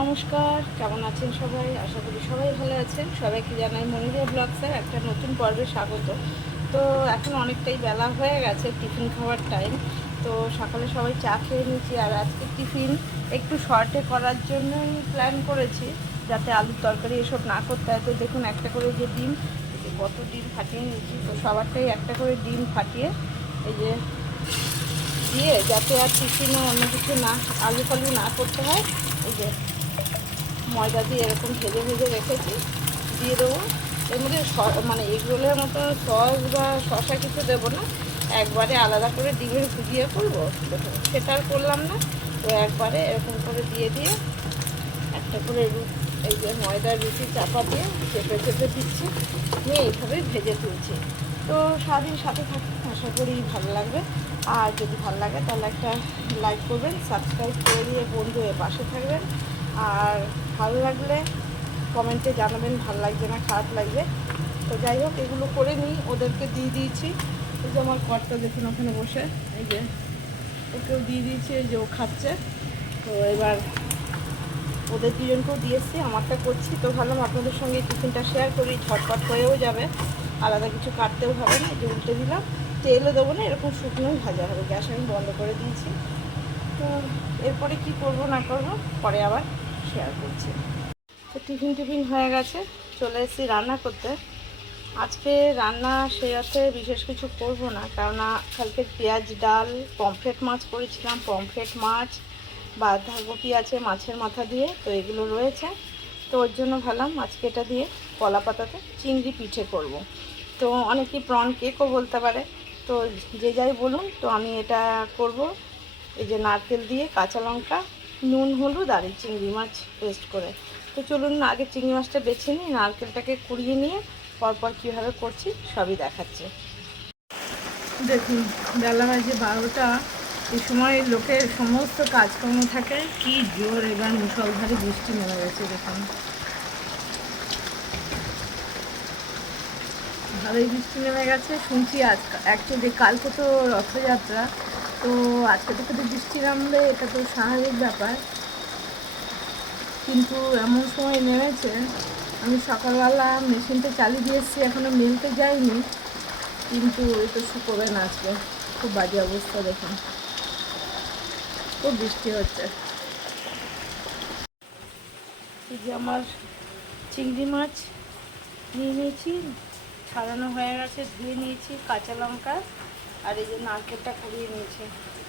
নমস্কার, কেমন আছেন সবাই? আশা করি সবাই ভালো আছেন। সবাইকে জানাই মনিরা ব্লগসের একটা নতুন পর্বে স্বাগত। তো এখন অনেকটাই বেলা হয়ে গেছে, টিফিন খাওয়ার টাইম। তো সকালে সবাই চা খেয়ে নিয়েছি, আর আজকে টিফিন একটু শর্টে করার জন্যই প্ল্যান করেছি, যাতে আলুর তরকারি এসব না করতে হয়। তো দেখুন, একটা করে যে ডিম, কত ডিম ফাটিয়ে নিয়েছি। তো সবারটাই একটা করে ডিম ফাটিয়ে এই যে দিয়ে, যাতে আর টিফিনে অন্য কিছু না, আলু ফালু না করতে হয়, এই যে ময়দা দিয়ে এরকম ভেজে ভেজে রেখেছি, দিয়ে দেবো। এর মধ্যে মানে এগরোলের মতো সস বা শসা কিছু দেবো না, একবারে আলাদা করে ডিমের ভুজিয়ে করবো। দেখুন, সেটা আর করলাম না। তো একবারে এরকম করে দিয়ে দিয়ে একটা করে এই যে ময়দার রুটি চাপা দিয়ে চেপে চেপে দিচ্ছি, নিয়ে এইভাবে ভেজে তুলছি। তো সারাদিন সাথে থাকুন, আশা করি ভালো লাগবে। আর যদি ভালো লাগে তাহলে একটা লাইক করবেন, সাবস্ক্রাইব করে দিয়ে বন্ধু হয়ে পাশে থাকবেন। আর ভালো লাগলে কমেন্টে জানাবেন ভালো লাগবে না খারাপ লাগবে। তো যাই হোক, এগুলো করে নিই, ওদেরকে দিয়ে দিয়েছি। এই যে আমার কর্তা দেখুন ওখানে বসে, এই যে ওকেও দিয়ে দিয়েছি, এই যে ও খাচ্ছে। তো এবার ওদের দুজনকেও দিয়েছি, আমারটা করছি। তো ভাবলাম আপনাদের সঙ্গে টিফিনটা শেয়ার করি, ঝটপট হয়েও যাবে, আলাদা কিছু কাটতেও হবে না। এই যে উল্টে দিলাম, তেলও দেবো না, এরকম শুকনোই ভাজা হবে। গ্যাস আমি বন্ধ করে দিয়েছি। তো এরপরে কি করব না করব পরে আবার শেয়ার করছি। তো টিফিন হয়ে গেছে, চলে এসেছি রান্না করতে। আজকে রান্না সেই অর্থে বিশেষ কিছু করব না, কেননা কালকে পেঁয়াজ ডাল পমফ্রেট মাছ করেছিলাম, পমফ্রেট মাছ, বাঁধাকপি আছে মাছের মাথা দিয়ে, তো এগুলো রয়েছে। তো ওর জন্য ভাবলাম আজকে এটা দিয়ে কলা পাতাতে চিংড়ি পিঠে করব। তো অনেকেই প্রন কেকও বলতে পারে, তো যে যাই বলুন, তো আমি এটা করব। এই যে নারকেল দিয়ে কাঁচা লঙ্কা, নুন হলুদ আর এই চিংড়ি মাছ পেস্ট করে। তো চলুন আগে চিংড়ি মাছটা বেছে নিই, নারকেলটাকে কুড়িয়ে নিয়ে পরপর কীভাবে করছি সবই দেখাচ্ছি। দেখুন, বেলা বাজে 12টা। এই সময় লোকের সমস্ত কাজকর্ম থাকে। কি জোর এবার মুষলধারে বৃষ্টি নেমে গেছে, দেখুন ভালোই বৃষ্টি নেমে গেছে। শুনছি আজ অ্যাকচুয়ালি কালকে তো রথযাত্রা, তো আজকে থেকে তো বৃষ্টি নামলে এটা তো স্বাভাবিক ব্যাপার, কিন্তু এমন সময় নেমেছে। আমি সকালবেলা মেশিনটা চালিয়ে দিয়ে এসেছি, এখনও মেলতে যাইনি, কিন্তু এই তো শুকোবে না আজকে। খুব বাজে অবস্থা, দেখুন খুব বৃষ্টি হচ্ছে। এই যে আমার চিংড়ি মাছ নিয়ে নিয়েছি, ছাড়ানো হয়ে গেছে, ধুয়ে নিয়েছি, কাঁচা লঙ্কা আর এই যে নারকেলটা কুড়িয়ে নিয়েছি।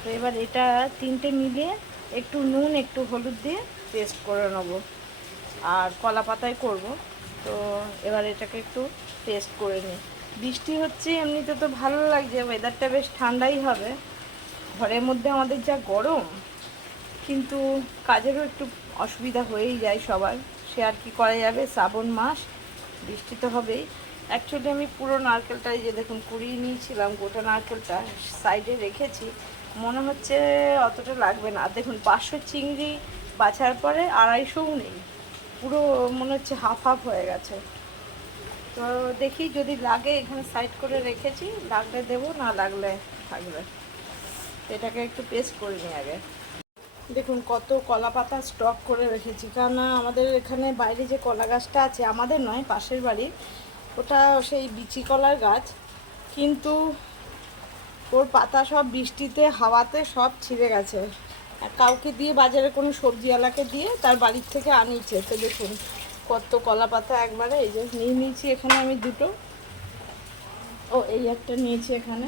তো এবার এটা তিনটে মিলিয়ে একটু নুন একটু হলুদ দিয়ে পেস্ট করে নেবো, আর কলা পাতায় করব। তো এবার এটাকে একটু পেস্ট করে নিই। বৃষ্টি হচ্ছে, এমনিতে তো ভালো লাগছে, ওয়েদারটা বেশ ঠান্ডাই হবে। ঘরের মধ্যে আমাদের যা গরম, কিন্তু কাজেরও একটু অসুবিধা হয়েই যায় সবার। সে আর কি করা যাবে, শ্রাবণ মাস, বৃষ্টি তো হবেই। অ্যাকচুয়ালি আমি পুরো নারকেলটা এই যে দেখুন কুড়িয়ে নিয়েছিলাম, গোটা নারকেলটা সাইডে রেখেছি। মনে হচ্ছে অতটা লাগবে না। আর দেখুন 500 চিংড়ি বাছার পরে 250ও নেই, পুরো মনে হচ্ছে হাফ হাফ হয়ে গেছে। তো দেখি যদি লাগে, এখানে সাইড করে রেখেছি, লাগলে দেবো, না লাগলে থাকবে। এটাকে একটু পেস্ট করে নিই আগে। দেখুন কত কলা পাতা স্টক করে রেখেছি, কেননা আমাদের এখানে বাইরে যে কলা গাছটা আছে, আমাদের নয় পাশের বাড়ি, ওটা সেই বিচি কলার গাছ, কিন্তু ওর পাতা সব বৃষ্টিতে হাওয়াতে সব ছিঁড়ে গেছে। আর কাউকে দিয়ে, বাজারে কোনো সবজিওয়ালাকে দিয়ে তার বাড়ির থেকে আনিয়েছে। তো দেখুন কত কলা পাতা একবারে এই যে নিয়ে নিয়েছি। এখানে আমি দুটো, ও এই একটা নিয়েছি এখানে,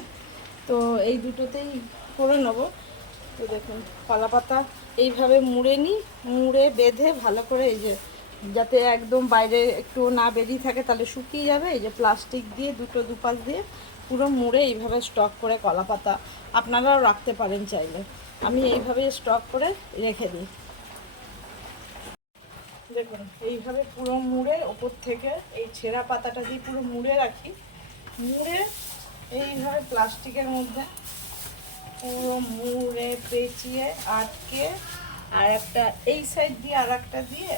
তো এই দুটোতেই করে নেবো। তো দেখুন কলা পাতা এইভাবে মুড়ে নিই, মুড়ে বেঁধে ভালো করে, এই যে যাতে একদম বাইরে একটু না বেরিয়ে থাকে, তাহলে শুকিয়ে যাবে। এই যে প্লাস্টিক দিয়ে দুটো দুপাশ দিয়ে পুরো মুড়ে এইভাবে স্টক করে কলা পাতা আপনারাও রাখতে পারেন চাইলে। আমি এইভাবে স্টক করে রেখে দিই। দেখুন এইভাবে পুরো মুড়ে ওপর থেকে এই ছেঁড়া পাতাটা দিয়ে পুরো মুড়ে রাখি, মুড়ে এইভাবে প্লাস্টিকের মধ্যে পুরো মুড়ে পেঁচিয়ে আটকে, আর একটা এই সাইড দিয়ে আর একটা দিয়ে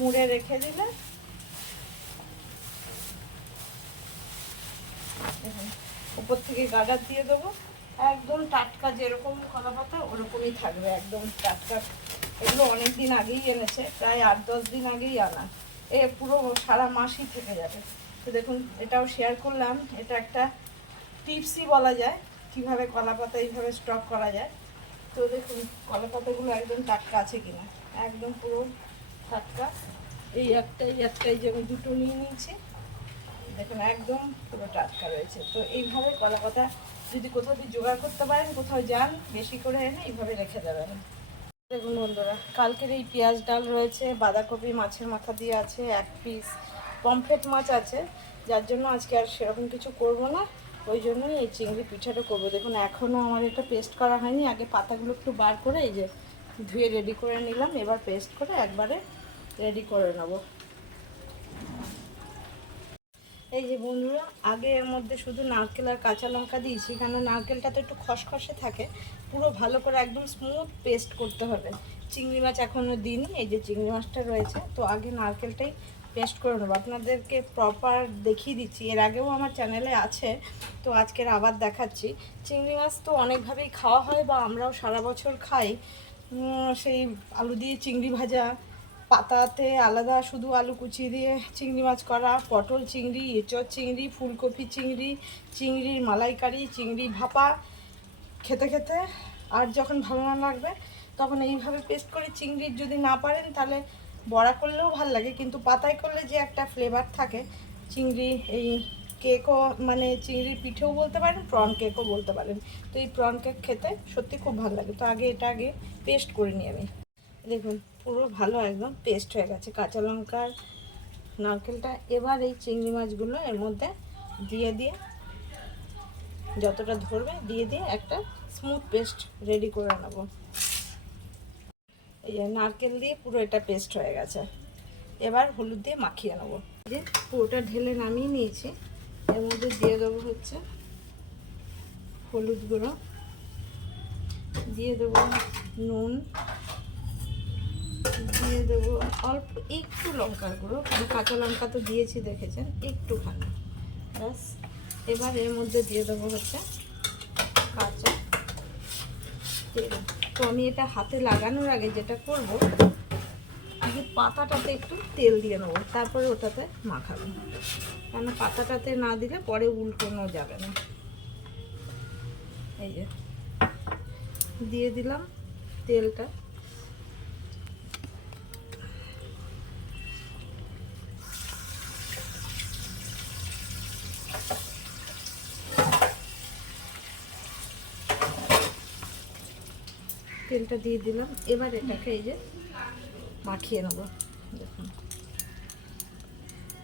মুড়ে রেখে দিলে উপর থেকে গার্ডার দিয়ে দেবো। একদম টাটকা, যেরকম কলা পাতা ওরকমই থাকবে, একদম টাটকা এগুলো অনেক দিন আগেই এনেছে, প্রায় 8-10 দিন আগেই আনা। এ পুরো সারা মাসই থেকে যাবে। তো দেখুন এটাও শেয়ার করলাম, এটা একটা টিপসই বলা যায় কিভাবে কলাপাতা এইভাবে স্টক করা যায়। তো দেখুন কলাপাতাগুলো একদম টাটকা আছে কিনা, একদম পুরো টাটকা। এই একটাই যে আমি দুটো নিয়ে নিয়েছি, দেখুন একদম পুরো টাটকা রয়েছে। তো এইভাবে কলাপাতা যদি কোথাও দিয়ে জোগাড় করতে পারেন, কোথাও যান, বেশি করে এনে এইভাবে রেখে দেবেন। দেখুন বন্ধুরা, কালকের এই পেঁয়াজ ডাল রয়েছে, বাঁধাকপি মাছের মাথা দিয়ে আছে, 1 পিস পমফ্রেট মাছ আছে, যার জন্য আজকে আর সেরকম কিছু করব না। ওই জন্যই এই চিংড়ি পিঠাটা করবো। দেখুন এখনও আমার এটা পেস্ট করা হয়নি, আগে পাতাগুলো একটু বার করে এই যে ধুয়ে রেডি করে নিলাম, এবার পেস্ট করে একবারে রেডি করে নেব। এই যে বন্ধুরা, আগে এর মধ্যে শুধু নারকেল আর কাঁচা লঙ্কা দিয়েছি, কারণ নারকেলটা তো একটু খসখসে থাকে, পুরো ভালো করে একদম স্মুথ পেস্ট করতে হবে। চিংড়ি মাছ এখনও দিইনি, এই যে চিংড়ি মাছটা রয়েছে, তো আগে নারকেলটাই পেস্ট করে নেবো। আপনাদেরকে প্রপার দেখিয়ে দিচ্ছি, এর আগেও আমার চ্যানেলে আছে, তো আজকের আবার দেখাচ্ছি। চিংড়ি মাছ তো অনেকভাবেই খাওয়া হয়, বা আমরাও সারা বছর খাই। সেই আলু দিয়ে চিংড়ি ভাজা, পাতাতে আলাদা শুধু আলু কুচি দিয়ে চিংড়ি মাছ করা, পটল চিংড়ি, এঁচোড় চিংড়ি, ফুলকপি চিংড়ি, চিংড়ির মালাইকারি, চিংড়ি ভাপা, খেতে খেতে আর যখন ভালো না লাগবে তখন এইভাবে পেস্ট করে। চিংড়ির যদি না পারেন তাহলে বড়া করলেও ভালো লাগে, কিন্তু পাতায় করলে যে একটা ফ্লেভার থাকে, চিংড়ি এই কেকও মানে চিংড়ির পিঠেও বলতে পারেন, প্রন কেকও বলতে পারেন। তো এই প্রন কেক খেতে সত্যি খুব ভালো লাগে। তো এটা আগে পেস্ট করে নিই আমি। দেখুন পুরো ভালো একদম পেস্ট হয়ে গেছে কাঁচা লঙ্কার নারকেলটা। এবার এই চিংড়ি মাছগুলো এর মধ্যে দিয়ে যতটা ধরবে দিয়ে একটা স্মুথ পেস্ট রেডি করে নেব। এই যে নারকেল দিয়ে পুরো এটা পেস্ট হয়ে গেছে, এবার হলুদ দিয়ে মাখিয়ে নেবো। যে পুরোটা ঢেলে নামিয়ে নিয়েছি, এর মধ্যে দিয়ে দেবো হচ্ছে হলুদ গুঁড়ো, দিয়ে দেবো নুন, দিয়ে দেবো অল্প একটু লঙ্কার গুঁড়ো, কাঁচা লঙ্কা তো দিয়েছি দেখেছেন, একটুখানি ব্যাস। এবার এর মধ্যে দিয়ে দেবো হচ্ছে কাঁচা তেল। তো আমি এটা হাতে লাগানোর আগে যেটা করব, আগে পাতাটাতে একটু তেল দিয়ে নেবো, তারপরে ওটাতে মাখাবো, কেন পাতাটাতে না দিলে পরে উল্টোনো যাবে না। এই যে দিয়ে দিলাম তেলটা। তেলটা দিয়ে দিলাম, এবার এটাকে এই যে মাখিয়ে নেব। দেখুন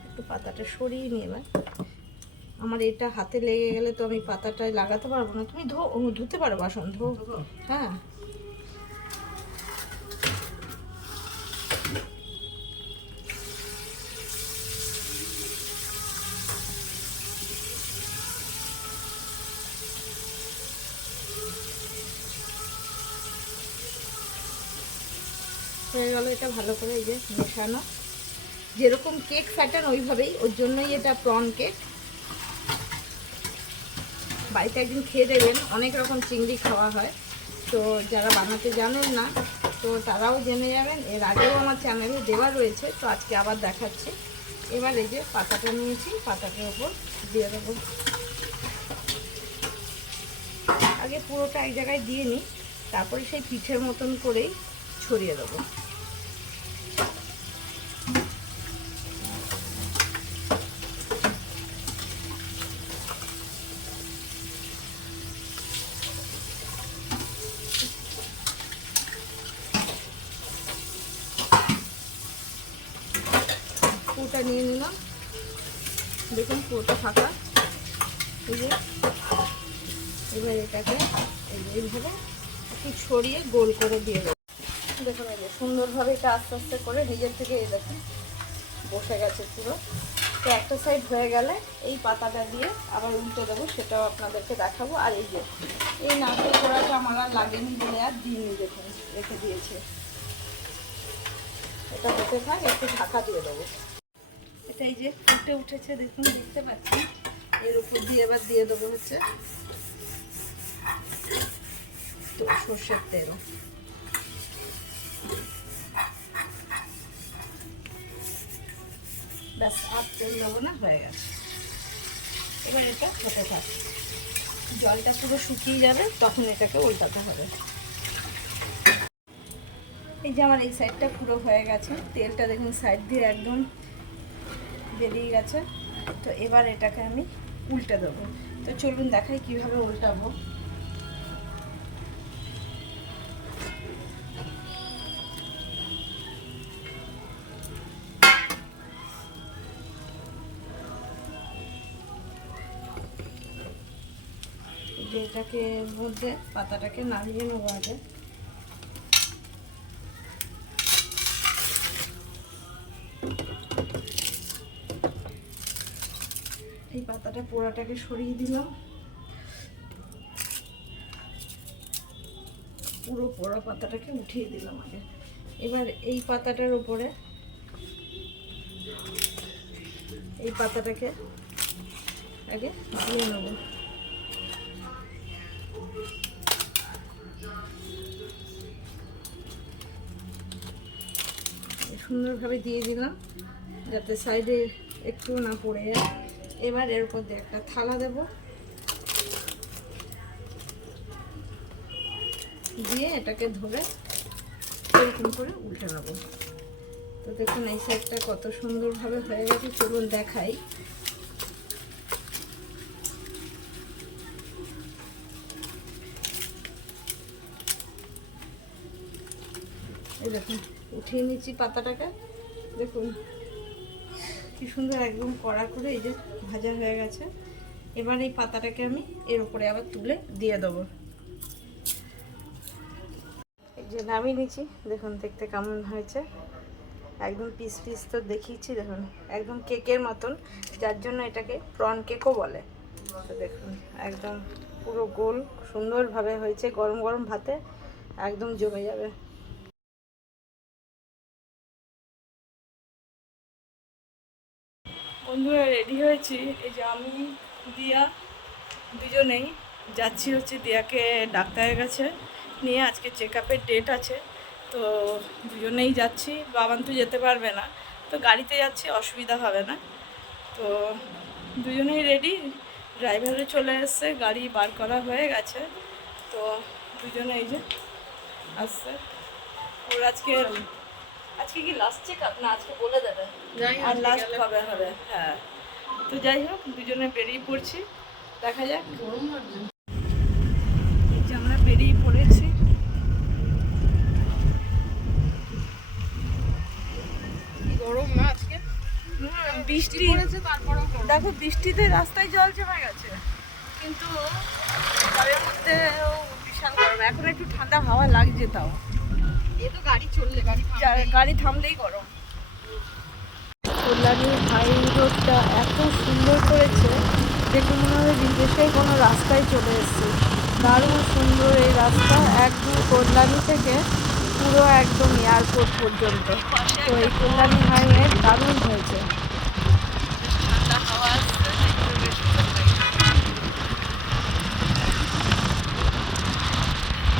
একটু পাতাটা সরিয়ে নিয়ে, এবার আমার এটা হাতে লেগে গেলে তো আমি পাতাটায় লাগাতে পারবো না। তুমি ধুতে পারো, বাসন হ্যাঁ। হয়ে গেল এটা ভালো করে এই যে মেশানো, যেরকম কেক ফ্যাটান ওইভাবেই, ওর জন্যই এটা প্রন কেক। বাড়িতে একদিন খেয়ে দেবেন, অনেক রকম চিংড়ি খাওয়া হয়, তো যারা বানাতে জানেন না তো তারাও জেনে যাবেন। এর আগেও আমার চ্যানেলে দেওয়া রয়েছে, তো আজকে আবার দেখাচ্ছি। এবার এই যে পাতাটা নিয়েছি, পাতাটার ওপর দিয়ে দেবো। আগে পুরোটা এক জায়গায় দিয়ে নিই, তারপরে সেই পিঠের মতন করেই ছড়িয়ে দেবো। পুরোটা নিয়ে নিলাম, দেখুন পুরোটা ফাঁকা। এই যে এবার এটাকে এইভাবে একটু ছড়িয়ে গোল করে দিয়ে দেবো। দেখুন এই যে সুন্দরভাবে এটা আস্তে আস্তে করে নিজের থেকে এই দেখুন বসে গেছে পুরো। তো একটা সাইড হয়ে গেলে এই পাতাটা দিয়ে আবার উল্টে দেবো, সেটাও আপনাদেরকে দেখাবো। আর এই যে এই নারকেল কোড়াটা আমার আর লাগেনি বলে আর দিইনি, দেখুন রেখে দিয়েছে। এটা হতে থাক, একটু ঢাকা দিয়ে দেবো। এটা এই যে ফুটে উঠেছে, দেখুন দেখতে পাচ্ছি। এর উপর দিয়ে এবার দিয়ে দেবো হচ্ছে তো সর্ষের তেল। ব্যাস আর তেল দেবো না, হয়ে গেছে। এবার এটা হতে থাকে, জলটা পুরো শুকিয়ে যাবে, তখন এটাকে উল্টাতে হবে। এই যে আমার এই সাইডটা পুরো হয়ে গেছে, তেলটা দেখুন সাইড দিয়ে একদম বেরিয়ে গেছে। তো এবার এটাকে আমি উল্টে দেবো। তো চলুন দেখাই কিভাবে উল্টাবো। এটাকে মধ্যে পাতাটাকে নামিয়ে নেবো আগে। এই পাতাটা পোড়াটাকে সরিয়ে দিলাম, পুরো পোড়া পাতাটাকে উঠিয়ে দিলাম আগে। এবার এই পাতাটার উপরে এই পাতাটাকে আগে দিয়ে নেব। সুন্দরভাবে দিয়ে দিলাম যাতে সাইডে একটু না পড়ে যায়। এবার এর উপর দিয়ে একটা থালা দেব, দিয়ে এটাকে ধরে এরকম করে উল্টে নেব। তো দেখুন এই সাইডটা কত সুন্দরভাবে হয়ে গেছে, চলুন দেখাই। এই দেখুন উঠিয়ে নিচ্ছি পাতাটাকে, দেখুন কি সুন্দর একদম কড়া করে এই যে ভাজা হয়ে গেছে। এবার এই পাতাটাকে আমি এর উপরে আবার তুলে দিয়ে দেবো। এই যে নামিয়ে নিচ্ছি, দেখুন দেখতে কেমন হয়েছে, একদম পিস পিস তো দেখিয়েছি, দেখুন একদম কেকের মতন, যার জন্য এটাকে প্রন কেকও বলে। তো দেখুন একদম পুরো গোল সুন্দরভাবে হয়েছে, গরম গরম ভাতে একদম জমে যাবে। বন্ধুরা রেডি হয়েছি, এই যে আমি দিয়া দুজনেই যাচ্ছি হচ্ছে দিয়াকে ডাক্তারের কাছে নিয়ে, আজকে চেক আপের ডেট আছে। তো দুজনেই যাচ্ছি, বাবান তো যেতে পারবে না, তো গাড়িতে যাচ্ছি, অসুবিধা হবে না। তো দুজনেই রেডি, ড্রাইভারে চলে এসছে, গাড়ি বার করা হয়ে গেছে। তো দুজনে এই যে আসছে। ওর আজকে কি লাস্ট চেক আপ না, আজকে বলে দেবে আর লাস্ট কবে হবে। হ্যাঁ, তো যাই হোক দুজনে বেরিয়ে পড়ছি, দেখা যাক। এই যে আমরা বেরিয়ে পড়েছি, গরম না আজকে, বৃষ্টি দেখো, বৃষ্টিতে রাস্তায় জল জমে গেছে, কিন্তু ঘরের মধ্যে বিশাল গরম। এখন একটু ঠান্ডা হাওয়া লাগছে, তাও এই তো গাড়ি চললে গাড়ি থামলেই গরম। কল্যাণী হাই রোডটা এত সুন্দর করেছে, দেখে মনে হয় বিদেশে কোনো রাস্তায় চলে এসেছি। দারুণ সুন্দর এই রাস্তা, একদম কল্যাণী থেকে পুরো একদম এয়ারপোর্ট পর্যন্ত। তো এই কল্যাণী হাইওয়ে দারুণ হয়েছে। ঠান্ডা হাওয়া আসছে,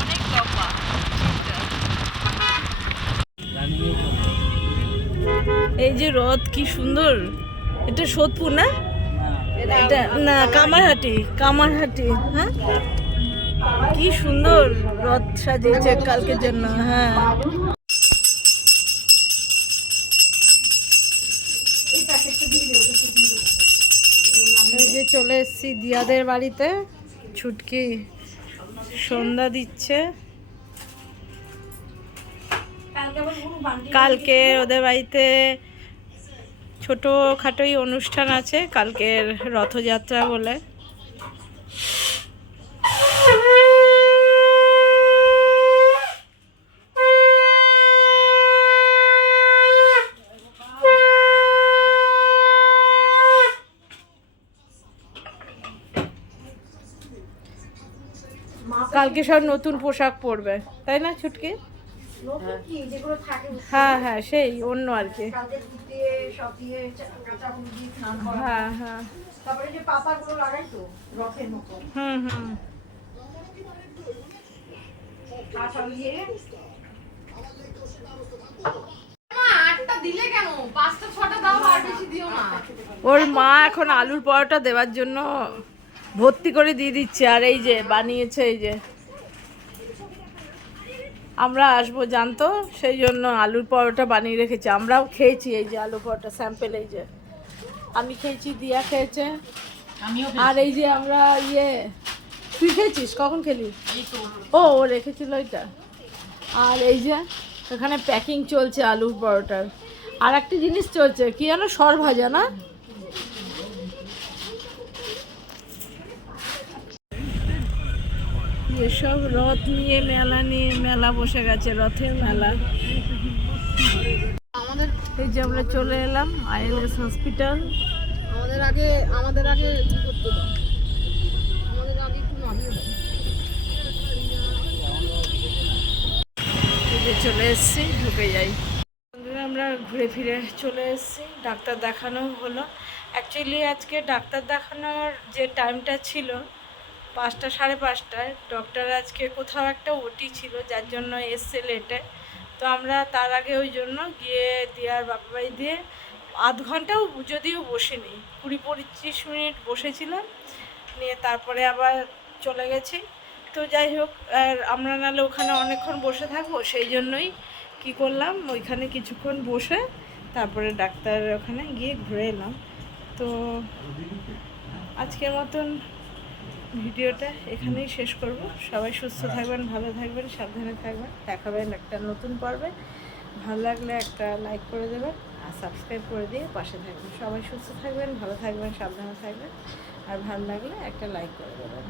অনেক লম্বা। এই যে রথ কি সুন্দর, এটা সোদপুর না, এটা না কামারহাটি। হ্যাঁ, কি সুন্দর রথ সাজিয়েছে কালকের জন্য। হ্যাঁ, এই যে চলে এসেছি দিয়াদের বাড়িতে, ছুটকি সন্ধ্যা দিচ্ছে। কালকে ওদের বাড়িতে ছোটোখাটোই অনুষ্ঠান আছে, কালকের রথযাত্রা বলে। কালকে সব নতুন পোশাক পরবে, তাই না ছুটকি? হ্যাঁ হ্যাঁ, সেই অন্য আর কি। হ্যাঁ হ্যাঁ, হুম। আটটা দিলে কেন? 5টা 6টা দাও, আর বেশি দিও না। ওর মা এখন আলুর পরোটা দেওয়ার জন্য ভর্তি করে দিয়ে দিচ্ছে। আর এই যে বানিয়েছে, এই যে আমরা আসবো জানতো, সেই জন্য আলুর পরোটা বানিয়ে রেখেছে। আমরাও খেয়েছি এই যে আলু পরোটা স্যাম্পেল। এই যে আমি খেয়েছি, দিয়া খেয়েছে, আর এই যে আমরা তুই খেয়েছিস? কখন খেলি? ও ও রেখেছিল এটা। আর এই যে এখানে প্যাকিং চলছে আলুর পরোটার। আর একটা জিনিস চলছে কি জানো, সর ভাজা না? এসব রথ নিয়ে মেলা বসে গেছে, রথের মেলা। আমাদের এই যে আমরা চলে এলাম আইএলএস হসপিটাল। আমাদের আগে কি করতে দাও? আমাদের আগে একটু নামিয়ে দাও। এই যে চলে এসেছি, ঢুকে যাই। বন্ধুরা আমরা ঘুরে ফিরে চলে এসেছি, ডাক্তার দেখানো হলো। অ্যাকচুয়ালি আজকে ডাক্তার দেখানোর যে টাইমটা ছিল 5টা 5:30টায়, ডক্টর আজকে কোথাও একটা ওটি ছিল, যার জন্য এসছে লেটে। তো আমরা তার আগে ওই জন্য গিয়ে দিয়ার বাবাই দিয়ে আধ ঘন্টাও যদিও বসিনি, 20-25 মিনিট বসেছিলাম, নিয়ে তারপরে আবার চলে গেছি। তো যাই হোক, আর আমরা নাহলে ওখানে অনেকক্ষণ বসে থাকবো, সেই জন্যই কি করলাম, ওইখানে কিছুক্ষণ বসে তারপরে ডাক্তার ওখানে গিয়ে ঘুরে এলাম। তো আজকের মতন ভিডিওটা এখানেই শেষ করব। সবাই সুস্থ থাকবেন, ভালো থাকবেন, সাবধানে থাকবেন। দেখাবেন একটা নতুন পর্বে। ভালো লাগলে একটা লাইক করে দেবেন আর সাবস্ক্রাইব করে দিয়ে পাশে থাকবেন। সবাই সুস্থ থাকবেন, ভালো থাকবেন, সাবধানে থাকবেন। আর ভালো লাগলে একটা লাইক করে দেবেন।